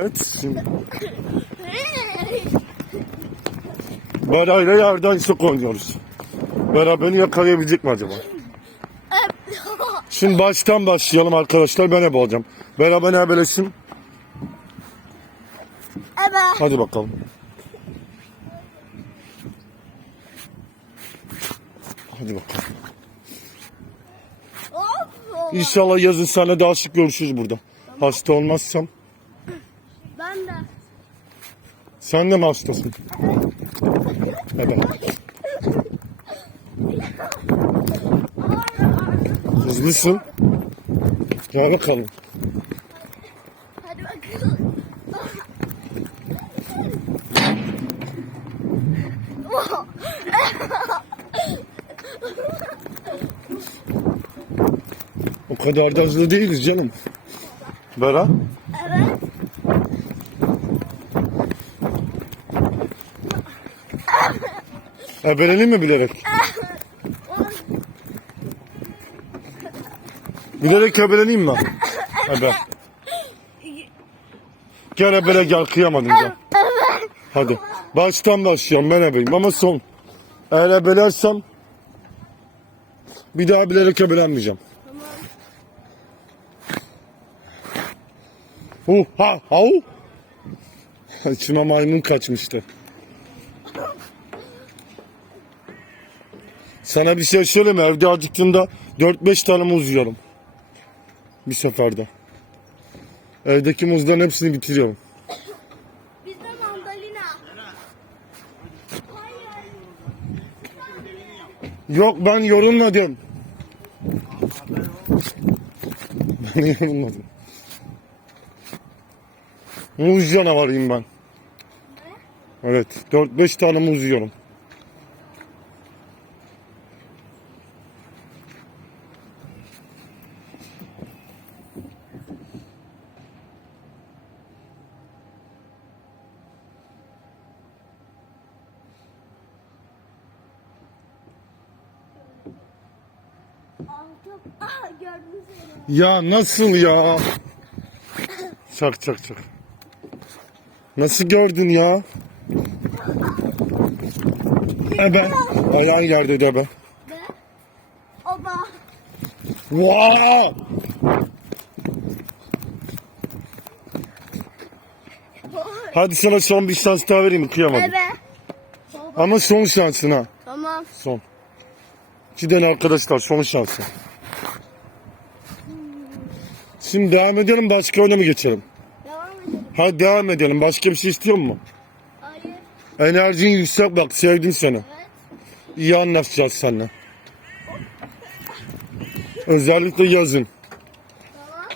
Evet şimdi. Berayla yerden çok oynuyoruz. Bera beni yakalayabilecek mi acaba? Şimdi baştan başlayalım arkadaşlar. Ben ebe olacağım. Bera ben ebeleşim. Evet. Hadi bakalım. Hadi bakalım. İnşallah yazın seninle daha sık görüşürüz burada. Hasta olmazsam. Ben de. Sen de mi hastasın? Evet. Hızlısın. Gel bakalım. Hadi bakalım. O kadar da hızlı değiliz canım. Bera? Evet. Ebelenin mi bilerek? bilerek ebeleneyim mi? Ebe. Gel ebele gel kıyamadın gel. Hadi. Baştan başlayalım ben ebeyim ama son. Eğer ebelersem bir daha bilerek ebelenmeyeceğim. Uh, ha, ha. İçime maymun kaçmıştı. Sana bir şey söyleyeyim mi? Evde acıktığımda 4-5 tane muz yiyorum. Bir seferde. Evdeki muzların hepsini bitiriyorum. Bizde mandalina. Yok ben yorulmadım. Ben yorulmadım. Muz canavarıyım ben. Evet 4-5 tane muz yiyorum. Ya nasıl ya? Çak çak çak. Nasıl gördün ya? Ebe. Ayağın yerde de ebe. Oba. Wow! Hadi sana son bir şans daha vereyim kıyamadım. Evet. Ama son şansın ha. Tamam. Son. Giden arkadaşlar son şansı. Şimdi devam edelim başka oyuna mı geçelim? Devam edelim. Hadi devam edelim. Başka bir şey istiyor mu? Hayır. Enerjin yüksek bak sevdim seni. Evet. İyi anlaşacağız seninle. Özellikle yazın Tamam.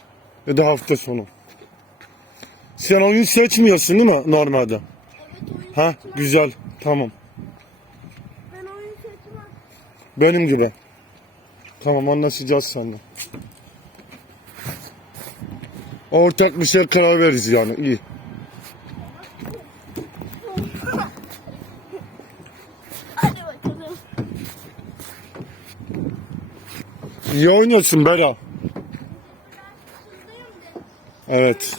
ya da hafta sonu. Sen oyun seçmiyorsun değil mi normalde? Evet Ha güzel tamam. Ben oyun seçmem. Benim gibi. Tamam anlaşacağız seninle. Ortak bir şey karar veririz yani iyi. Hadi. İyi oynuyorsun Bera. Evet.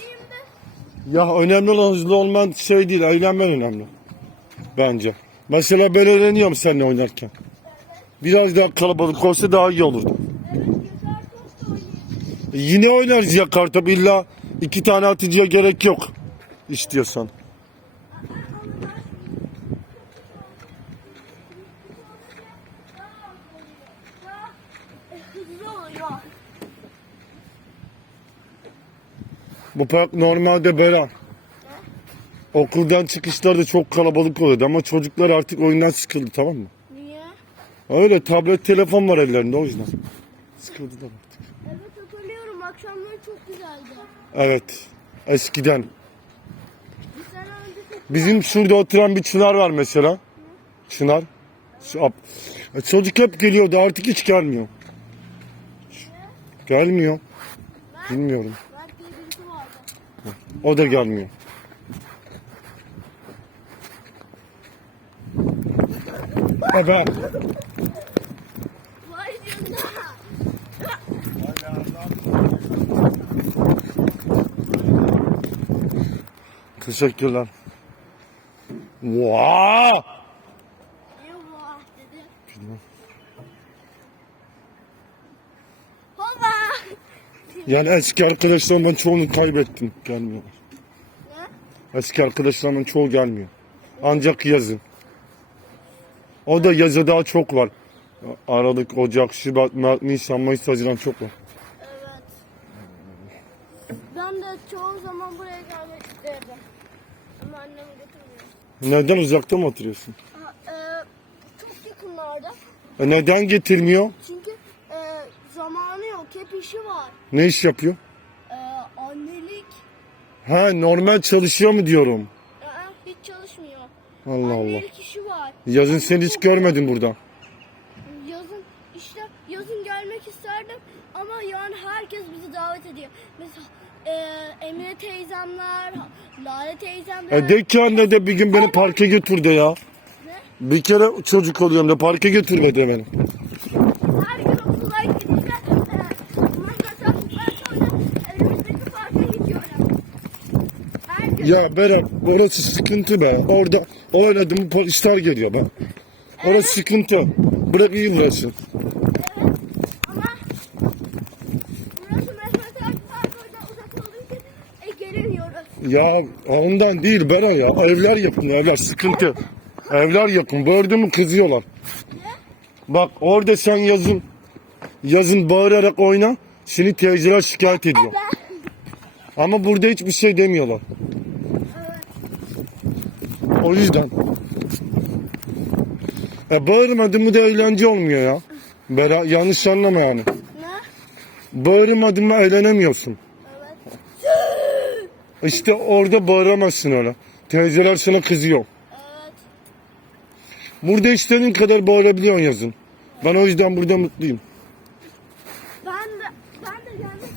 Ya önemli olan hızlı olman şey değil, eğlenmen önemli. Bence. Mesela ben öğreniyorum seninle oynarken. Biraz daha kalabalık olsa daha iyi olurdu. Yine oynarız ya kartopu illa iki tane atıcıya gerek yok. İstiyorsan. Bu park normalde Bera. Okuldan çıkışlarda çok kalabalık oluyordu ama çocuklar artık oyundan sıkıldı tamam mı? Niye? Öyle tablet telefon var ellerinde o yüzden. Sıkıldılar artık. Akşamları çok güzeldi. Evet. Eskiden. Bizim şurada oturan bir çınar var mesela. Çınar. E, Çocuk hep geliyordu artık hiç gelmiyor. Gelmiyor. Bilmiyorum. O da gelmiyor. Evet. Teşekkürler. Vaa! Eyvah dedi. Hola. Yani eski arkadaşlarımdan çoğunu kaybettim. Gelmiyorlar. Ne? Eski arkadaşlarımın çoğu gelmiyor. Ancak yazın. O da yazı daha çok var. Aralık, Ocak, Şubat, Mart, Nisan, Mayıs, Haziran çok var. Ben de çoğu zaman buraya gelmek isterdim. Ama annem götürmüyor. Neden uzakta mı oturuyorsun? Ha, e, çok yakınlarda. E neden getirmiyor? Çünkü e, zamanı yok. Hep işi var. Ne iş yapıyor? E, annelik Ha normal çalışıyor mu diyorum. e, hiç çalışmıyor. Allah Allah. Annelik işi var. Yazın seni hiç görmedim burada. Yazın işte yazın gelmek isterdim ama yani herkes bizi davet ediyor. Mesela e, Emine teyzemler, Lale teyzemler. E de ki anne de bir gün beni parka götür de ya. Ne? Bir kere çocuk oluyorum da parka götürme de beni. Her gün okula gidince e, mesela ben sonra evimizdeki parka gidiyorum. Her gün. Ya Berat orası sıkıntı be. Orada oynadım polisler geliyor be. Orası sıkıntı. Bırak iyi burası. Evet. Ama burası mesela park orada uzak olduğu için e, gelemiyoruz. Ya ondan değil Bera ya. Evler yapın evler sıkıntı. Evler yapın. Gördün mü kızıyorlar. Bak orada sen yazın yazın bağırarak oyna. Seni teyzeler şikayet ediyor. Ama burada hiçbir şey demiyorlar. O yüzden. E bağırmadın mı da eğlence olmuyor ya. Bera, yanlış anlama yani. Ne? Bağırmadın mı eğlenemiyorsun. İşte orada bağıramazsın öyle. Teyzeler sana kızıyor. Evet. Burada istediğin kadar bağırabiliyorsun yazın. Ben o yüzden burada mutluyum. Ben de ben de gelmek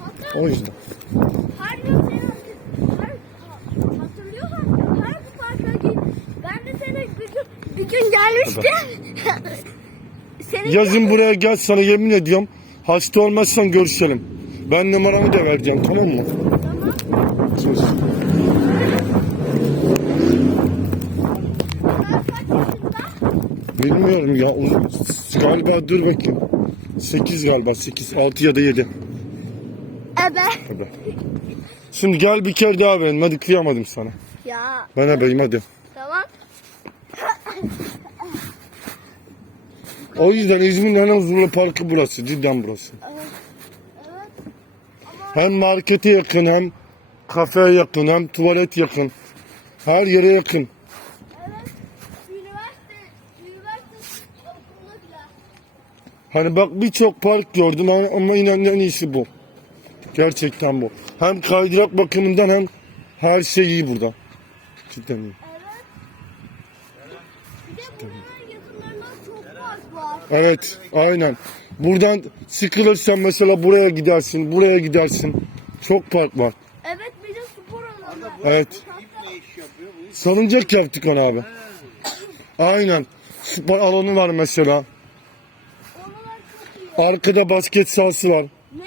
Hatta O yüzden. her seni her, hatırlıyorsan her bir parka git. Ben de seni bir gün, bir gün gelmiştim. seni Yazın buraya gel sana yemin ediyorum. Hasta olmazsan görüşelim. Ben numaramı da vereceğim tamam mı? Tamam. Söz. Bilmiyorum ya. Galiba dur bakayım. 8 galiba 8 6 ya da 7. Ebe. Tabii. Şimdi gel bir kere daha verin. Hadi kıyamadım sana. Ya Ben ebeyim hadi. tamam. O yüzden İzmir'in en huzurlu parkı burası. Cidden burası. Evet. Hem markete yakın hem kafeye yakın hem tuvalet yakın. Her yere yakın. Evet. Üniversite, üniversite okuluna bile. Hani bak birçok park gördüm ama, inan en iyisi bu. Gerçekten bu. Hem kaydırak bakımından hem her şey iyi burada. Cidden iyi. Evet. Bir de buranın yakınlarında çok var. Evet aynen. Buradan sıkılırsan mesela buraya gidersin, buraya gidersin. Çok park var. Evet bir de spor alanı. Evet. Salıncak yaptık onu abi. Aynen. Spor alanı var mesela. Arkada basket sahası var. Ne?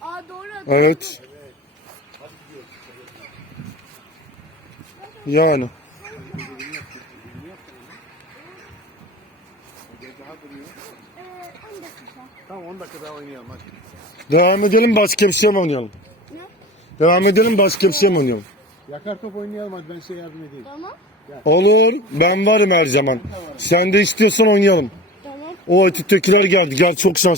Aa doğru. Evet. Yani. Daha duruyor. Ee, 10 dakika. Tamam 10 dakika daha oynayalım hadi. Devam edelim başka bir şey mi oynayalım? Ne? Devam edelim başka bir şey mi oynayalım? Yakar top oynayalım hadi ben size yardım edeyim. Tamam. Olur. Ben varım her zaman. Sen de istiyorsan oynayalım. Tamam. O ötekiler geldi. Gel çok şanslı.